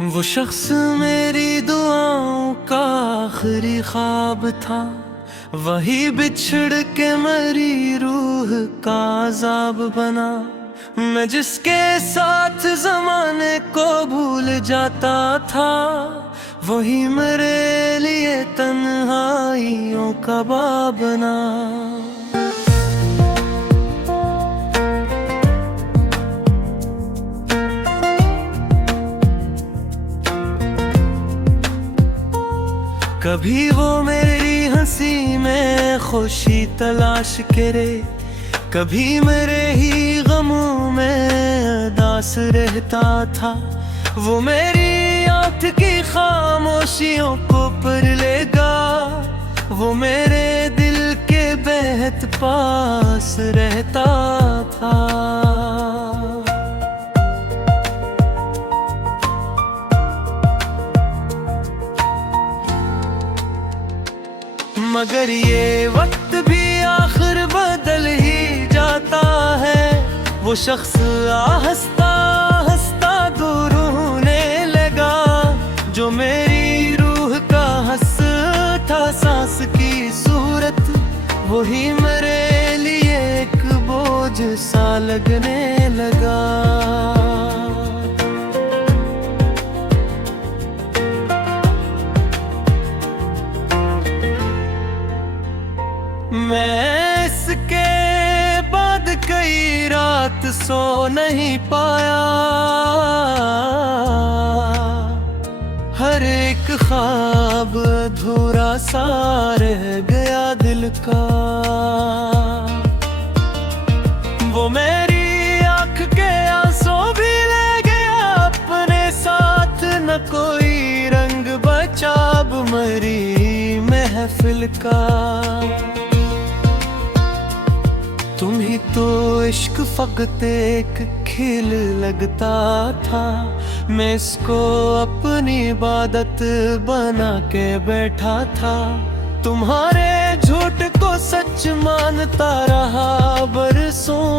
वो शख्स मेरी दुआओं का आखिरी ख्वाब था, वही बिछड़ के मरी रूह का अज़ाब बना। मैं जिसके साथ ज़माने को भूल जाता था, वही मेरे लिए तन्हाइयों का बाब बना। कभी वो मेरी हंसी में खुशी तलाश करे, कभी मेरे ही गमों में उदास रहता था। वो मेरी आँख की खामोशियों को पर लेगा, वो मेरे दिल के बेहद पास रहता था। मगर ये वक्त भी आखिर बदल ही जाता है। वो शख्स आहिस्ता आहिस्ता दूर होने लगा, जो मेरी रूह का हंस था सांस की सूरत, वही मेरे लिए एक बोझ सा लगने लगा। मैं इसके बाद कई रात सो नहीं पाया, हर एक ख्वाब अधूरा सा रह गया दिल का। वो मेरी आँख के आंसू भी ले गया अपने साथ, न कोई रंग बचा अब मरी महफिल का। तुम ही तो इश्क फकत एक खिल लगता था, मैं इसको अपनी इबादत बना के बैठा था। तुम्हारे झूठ को सच मानता रहा बरसों,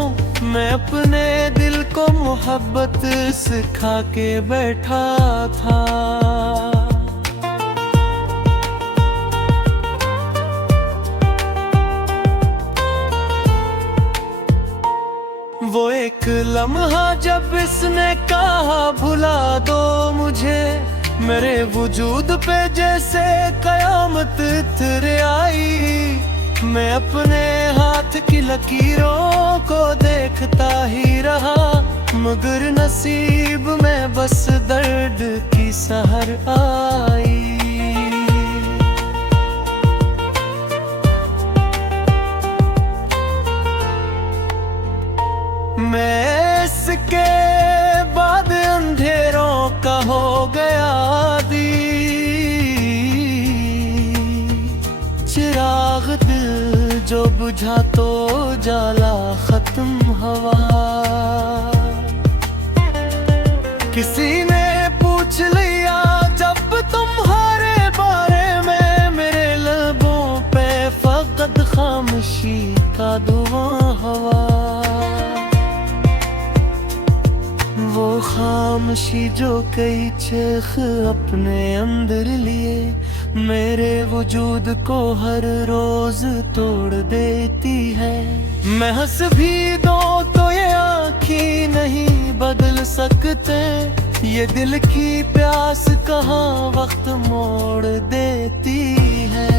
मैं अपने दिल को मोहब्बत सिखा के बैठा था। वो एक लम्हा जब इसने कहा भुला दो मुझे, मेरे वजूद पे जैसे कयामत उतर आई। मैं अपने हाथ की लकीरों को देखता ही रहा, मगर नसीब में बस दर्द की सहर आई। मैं इसके बाद अंधेरों का हो गया आदी, चिराग दिल जो बुझा तो जाला खत्म हवा। किसी ने पूछ लिया जब तुम्हारे बारे में, मेरे लबों पे फकत खामोशी का धुआं हवा। वो खामोशी जो कई चेख अपने अंदर लिए, मेरे वजूद को हर रोज तोड़ देती है। मैं हंस भी दूं तो ये आँखें नहीं बदल सकते, ये दिल की प्यास कहाँ वक्त मोड़ देती है।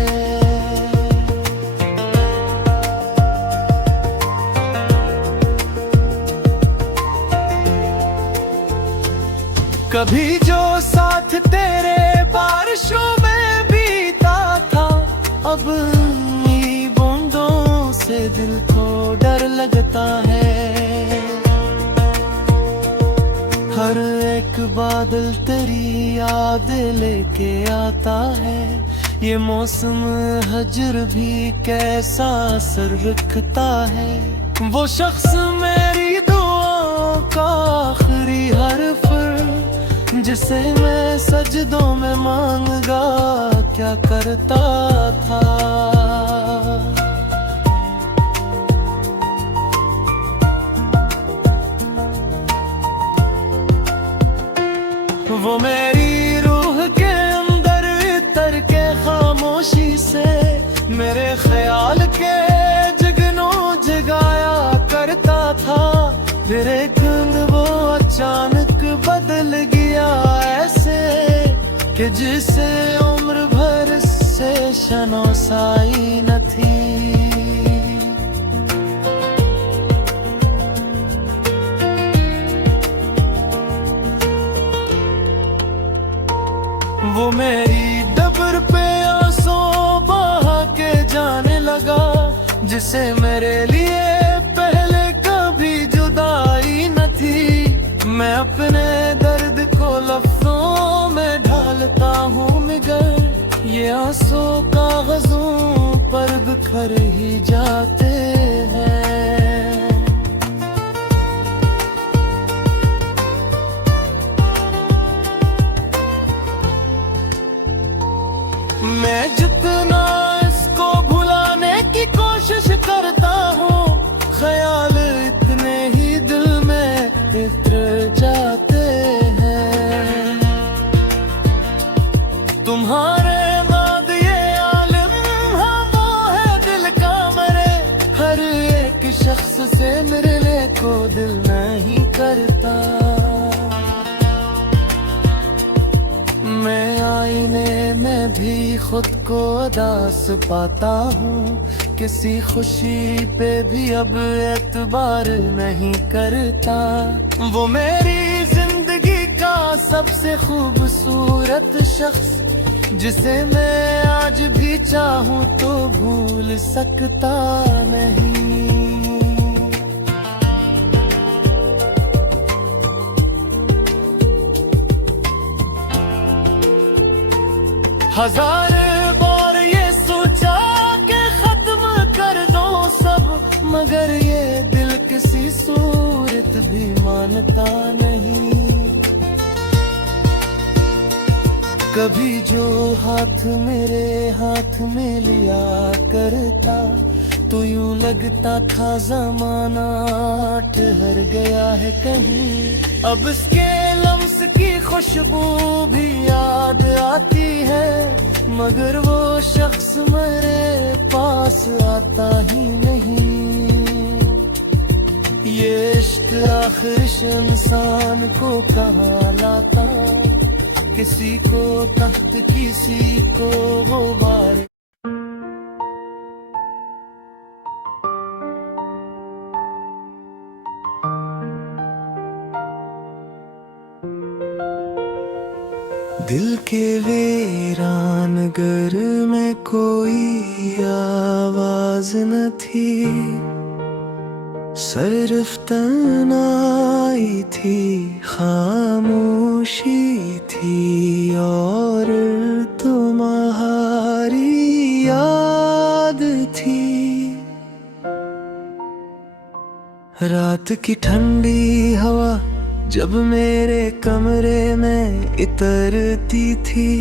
कभी जो साथ तेरे बारिशों में बीता था, अब इन्हीं बूंदों से दिल को डर लगता है। हर एक बादल तेरी याद लेके आता है, ये मौसम हजर भी कैसा असर रखता है। वो शख्स मेरी दुआओं का आखिरी हर्फ, जिसे मैं सजदों में मांगा क्या करता था। वो मेरी खामोशी से मेरे ख्याल के जगनों जगाया करता था। फिर एक दिन वो अचानक बदल गया ऐसे कि जिसे उम्र भर से शनासाई न थी। वो मेरी दबर पे आंसू बहा के जाने लगा, जिसे मेरे लिए पहले कभी जुदाई न थी। मैं अपने दर्द को लफ्जों में ढालता हूँ मगर ये आंसू कागजों पर बिखर ही जाते हैं। मैं जितना इसको भुलाने की कोशिश करता हूँ, ख्याल इतने ही दिल में उतर जाते हैं। तुम्हारे बाद ये आलिम हाँ वो है दिल का मरे, हर एक शख्स से मिलने को दिल नहीं करता। मैं आईने में भी खुद को उदास पाता हूँ, किसी खुशी पे भी अब एतबार नहीं करता। वो मेरी जिंदगी का सबसे खूबसूरत शख्स, जिसे मैं आज भी चाहूँ तो भूल सकता नहीं। हजार बार ये सोचा कि खत्म कर दो सब, मगर ये दिल किसी सूरत भी मानता नहीं। कभी जो हाथ मेरे हाथ में लिया करता तो यूं लगता था जमाना ठहर गया है कहीं। अब इसके लम्स की खुशबू भी याद आती है, मगर वो शख्स मेरे पास आता ही नहीं। ये इश्क आखिर इंसान को कहाँ लाता, किसी को तख्त किसी को गुबार। दिल के वीरान घर में कोई आवाज न थी, सिर्फ तन्हाई थी, खामोशी थी और तुम्हारी याद थी। रात की ठंडी हवा जब मेरे कमरे में इतरती थी,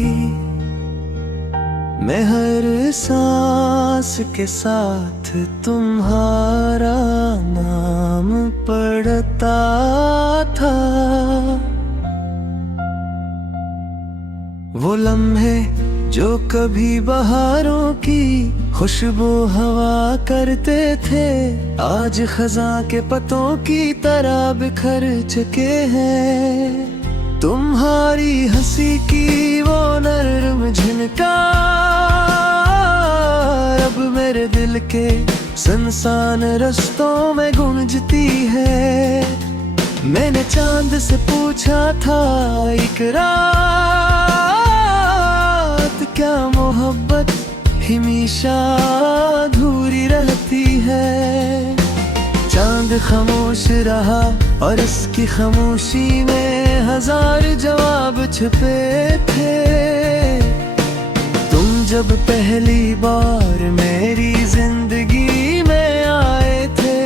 मैं हर सांस के साथ तुम्हारा नाम पढ़ता था। वो लम्हे जो कभी बहारों की खुशबू हवा करते थे, आज खज़ां के पत्तों की तरह बिखर चुके हैं। तुम्हारी हंसी की वो नर्म झनकार अब मेरे दिल के सुनसान रास्तों में गूंजती है। मैंने चांद से पूछा था एक रात, क्या मोहब्बत हमेशा अधूरी रहती है। चांद खामोश रहा और इसकी खामोशी में हजार जवाब छुपे थे। तुम जब पहली बार मेरी जिंदगी में आए थे,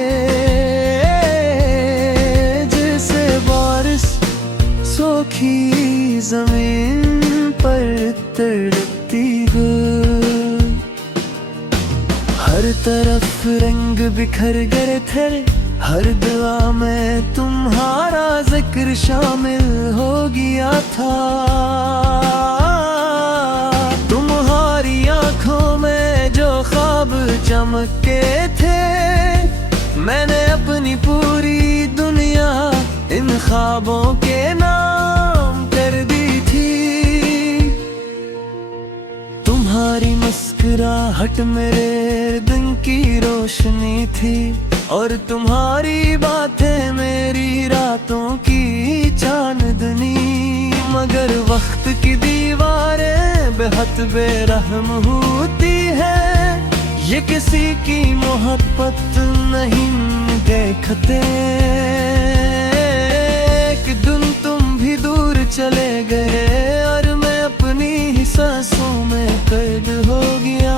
जैसे बारिश सूखी जमीन पर तड़पती हो, हर तरफ रंग बिखर गए थे, हर दुआ में तुम्हारा जिक्र शामिल हो गया था। तुम्हारी आँखों चमके थे। मैंने अपनी पूरी दुनिया इन ख्वाबों के नाम कर दी थी। तुम्हारी मुस्कुराहट मेरे दिन की रोशनी थी, और तुम्हारी बातें मेरी रातों की चांदनी। मगर वक्त की दीवारें बेहद बेरहम होती है, ये किसी की मोहब्बत नहीं देखते। एक दिन तुम भी दूर चले गए, और मैं अपनी ही सांसों में कैद हो गया।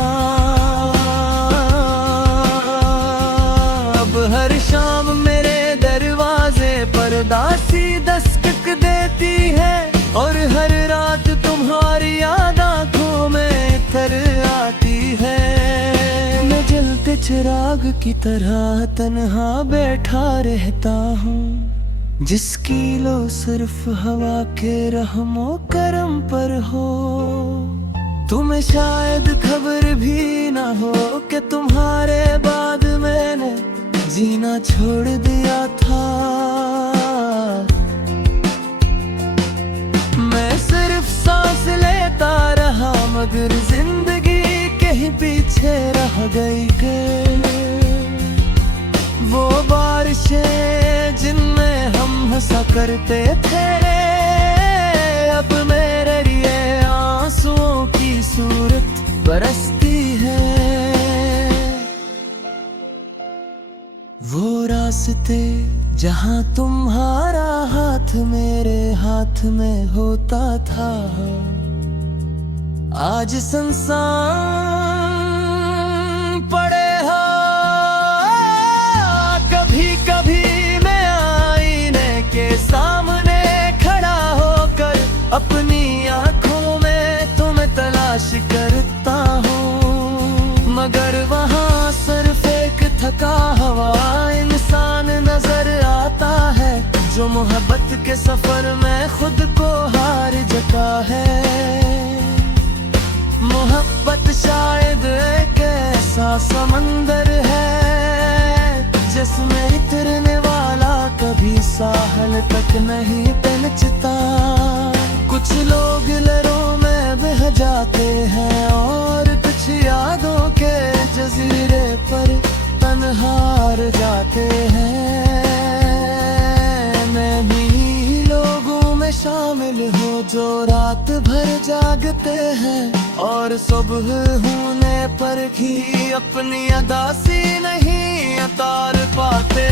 अब हर शाम मेरे दरवाजे पर दासी दस्तक देती है, और हर रात तुम्हारी याद आंखों में तर आती है। मैं जलते चिराग की तरह तन्हा बैठा रहता हूँ, जिसकी लो सिर्फ हवा के रहमो करम पर हो। तुम्हें शायद खबर भी ना हो कि तुम्हारे बाद मैंने जीना छोड़ दिया था। मैं सिर्फ सांस लेता रहा, मगर जिंदगी के ही पीछे रह गई के वो बारिशें जिनमें हम हंसा करते थे। अब मेरे लिए आंसुओं की सूरत बरसती है। वो रास्ते जहाँ तुम्हारा हाथ मेरे हाथ में होता था, आज सुनसान पड़े हो। कभी कभी मैं आईने के सामने खड़ा होकर अपनी आंखों में तुम्हें तलाश करता हूँ, मगर वहाँ सिर्फ एक थका हुआ इंसान नजर आता है, जो मोहब्बत के सफर में खुद को हार चुका है। मोहब्बत शायद एक ऐसा समंदर है, जिसमें उतरने वाला कभी साहल तक नहीं पहुंचता। कुछ लोग लहरों में बह जाते हैं, और कुछ यादों के जजीरे पर तन्हार जाते हैं। मैं भी लोगों में शामिल हूँ जो रात भर जागते हैं, और सुबह होने पर ही अपनी अदासी नहीं उतार पाते।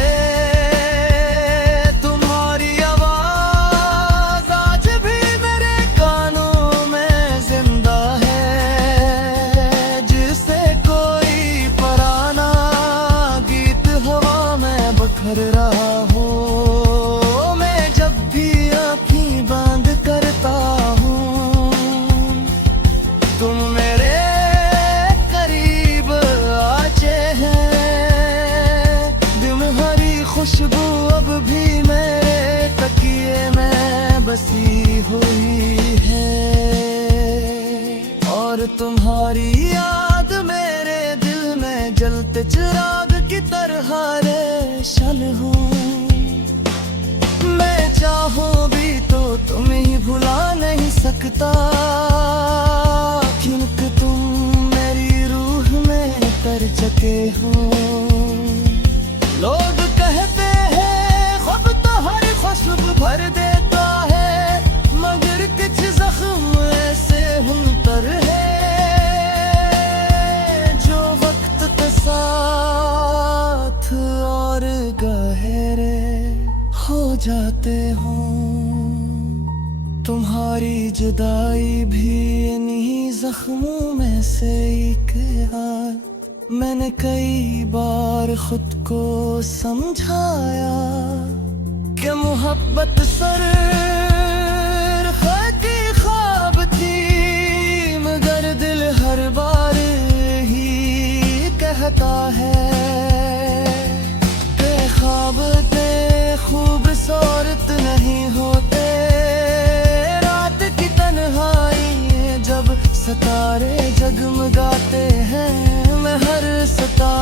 तुम्हारी आवाज आज भी मेरे कानों में जिंदा है, जिसे कोई पुराना गीत हवा में बखर रहा हो। मैं जब भी आँखें बंद करता हूँ, तुम मेरे करीब आचे हैं। तुम्हारी खुशबू अब भी मेरे तकिए में बसी हुई है, और तुम्हारी याद मेरे दिल में जलते चिराग की तरह रेशल हूँ। मैं चाहूँ भी तो तुम्हें भुला नहीं सकता, क्योंकि तुम मेरी रूह में तर चुके हो। लोग कहते हैं ख्वाब तो हर खुशबू भर देता है, मगर कुछ जख्म ऐसे हुनर है, जो वक्त के साथ और गहरे हो जाते हो। तुम्हारी जुदाई भी इन्हीं जख्मों में से एक है। मैंने कई बार खुद को समझाया कि मोहब्बत सर की ख्वाब थी, मगर दिल हर बार ही कहता है कि ख्वाब ते खूबसूरत नहीं होते। रात की तन्हाई जब सितारे जगमगाते हैं, मैं हर सितारे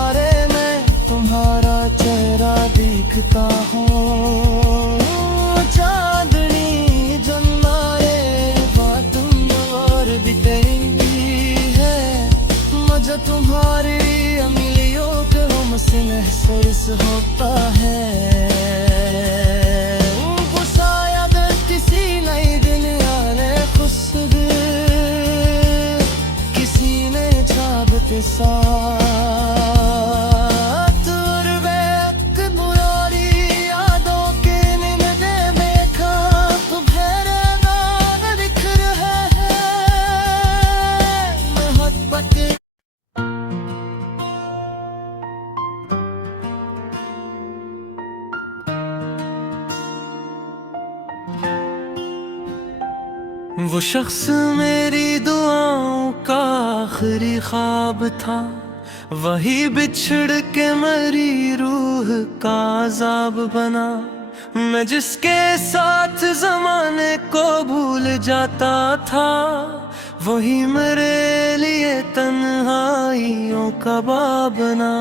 देखता हूँ चांदनी जन्माए बात और बितेंगी है मजा तुम्हारी अमिलियों के हमसे महसूस होता है शायद किसी नई दिन आने खुद किसी ने चाहते साथ और व्यक्त बुरारी यादों के निमदे में खाप भरे नाम लिख रहे हैं मोहब्बत। वो शख्स मेरी दुआओं का आखिरी ख्वाब था वही बिछड़ के मरी रूह का अज़ाब बना मैं जिसके साथ ज़माने को भूल जाता था वही मेरे लिए तन्हाइयों का बाब बना।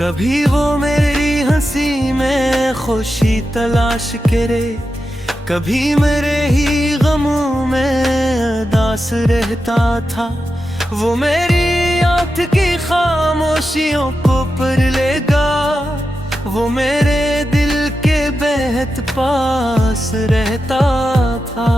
कभी वो मेरी हंसी में खुशी तलाश करे कभी मेरे ही गमों में उदास रहता था वो मेरी आँख की खामोशियों को पर लेगा वो मेरे दिल के बेहद पास रहता था।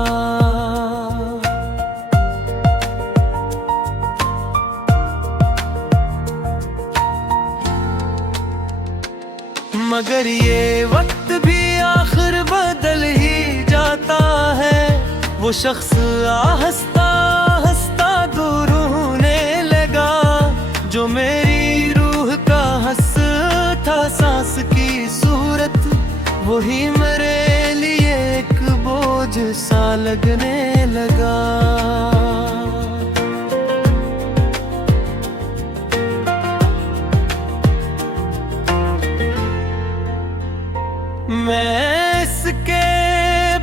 मगर ये वक्त भी आखिर बदल ही जाता है वो शख्स आहिस्ता आहिस्ता दूर होने लगा जो मेरी रूह का हंस था सांस की सूरत वही मेरे लिए एक बोझ सा लगने लगा। मैं इसके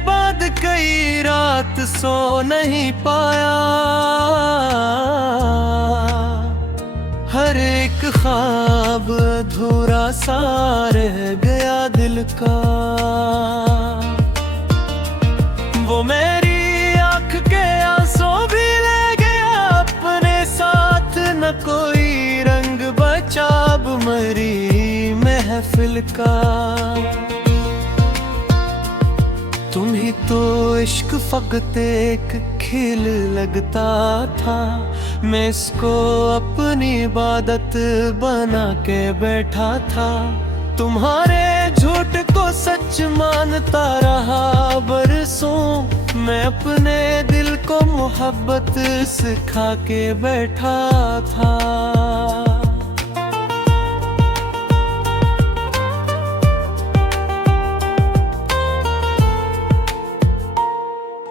बाद कई रात सो नहीं पाया हर एक ख्वाब अधूरा सा रह गया दिल का वो मेरी आँख के आंसू भी ले गया अपने साथ न कोई रंग बचा अब मरी महफिल का। तुम ही तो इश्क फकत एक खेल लगता था मैं इसको अपनी इबादत बना के बैठा था तुम्हारे झूठ को सच मानता रहा बरसों मैं अपने दिल को मोहब्बत सिखा के बैठा था।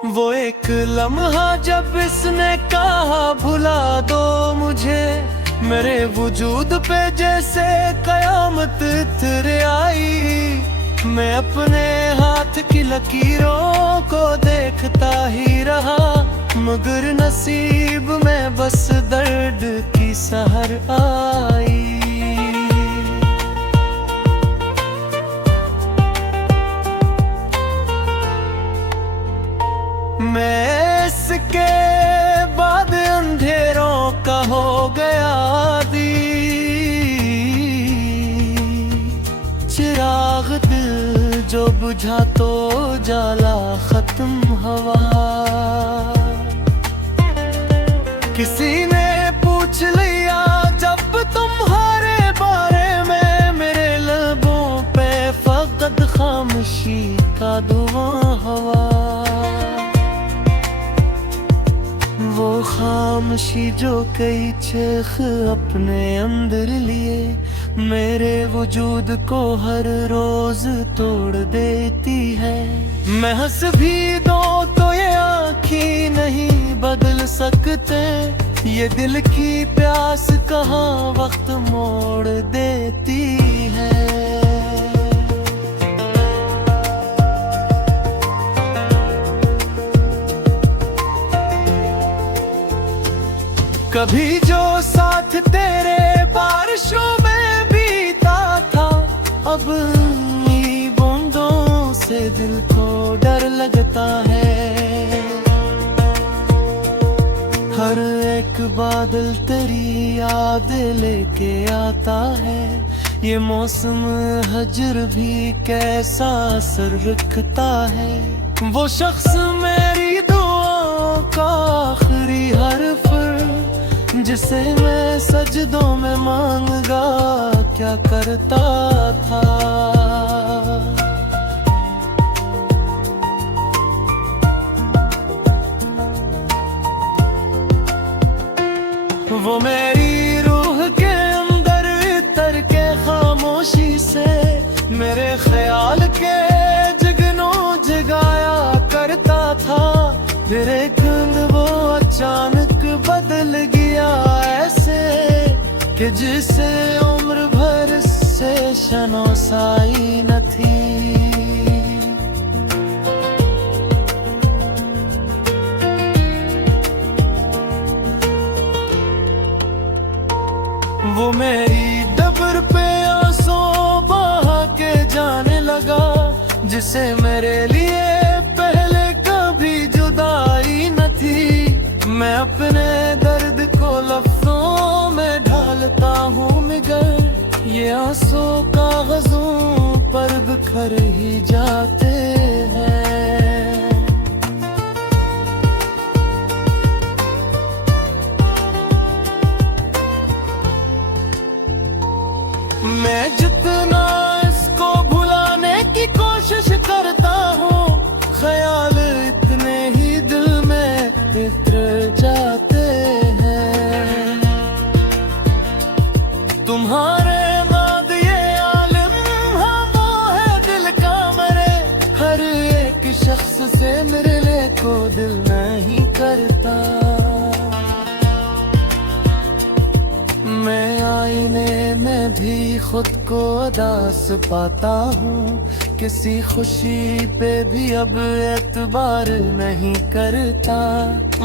वो एक लम्हा जब इसने कहा भुला दो मुझे मेरे वजूद पे जैसे कयामत उतर आई मैं अपने हाथ की लकीरों को देखता ही रहा मगर नसीब में बस दर्द की सहर आई। मैं इसके बाद अंधेरों का हो गया दी चिराग दिल जो बुझा तो जाला खत्म हवा किसी ने पूछ लिया जब तुम्हारे बारे में मेरे लबों पे फकत खामोशी का धुआं हवा वो खामोशी जो कई चेख अपने अंदर लिए मेरे वजूद को हर रोज तोड़ देती है मैं हंस भी दो तो ये आँखें नहीं बदल सकते ये दिल की प्यास कहाँ वक्त मोड़ देती है। कभी जो साथ तेरे बारिशों में बीता था, अब नी बूंदों से दिल को डर लगता है। हर एक बादल तेरी याद लेके आता है, ये मौसम हजर भी कैसा असर रखता है। वो शख्स मेरी दुआओं का आखिरी हर्फ, जिसे मैं सजदों में मांगा क्या करता था। वो मेरी रूह के अंदर तर के खामोशी से मेरे ख्याल के जगनों जगाया करता था। फिर एक दिन वो अचानक बदल गया ऐसे कि जिसे उम्र भर से शनासाई न थी। वो मेरी दबर पे आंसू बहा के जाने लगा, जिसे मेरे लिए पहले कभी जुदाई न थी। मैं अपने दर्द को लफ्जों में ढालता हूँ मगर ये आंसू कागजों पर बिखर ही जाते हैं। मैं जितना इसको भुलाने की कोशिश करता हूँ, ख्याल इतने ही दिल में उतर जाते हैं। तुम्हारे बाद ये आलम, हाँ वो है दिल का मरे, हर एक शख्स से मिलने को दिल नहीं करता। मैं आईने में भी खुद को उदास पाता हूँ, किसी खुशी पे भी अब एतबार नहीं करता।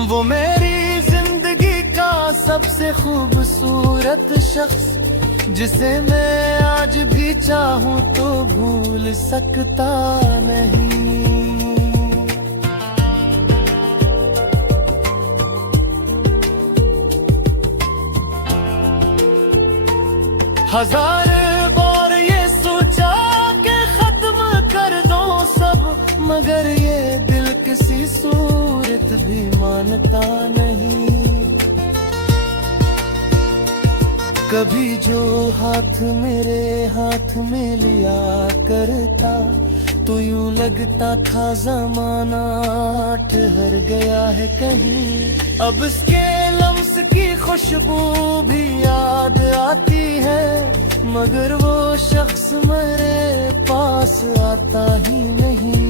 वो मेरी जिंदगी का सबसे खूबसूरत शख्स, जिसे मैं आज भी चाहूँ तो भूल सकता नहीं। हजार बार ये सोचा कि खत्म कर दो सब, मगर ये दिल किसी सूरत भी मानता नहीं। कभी जो हाथ मेरे हाथ में लिया करता, तो यूं लगता था जमाना ठहर गया है कहीं। अब इसके लम्स की खुशबू भी याद आती है, मगर वो शख्स मेरे पास आता ही नहीं।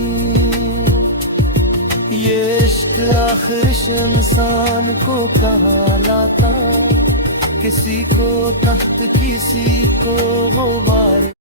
ये इश्क आखिर इंसान को कहाँ लाता, किसी को तख्त किसी को गुबार।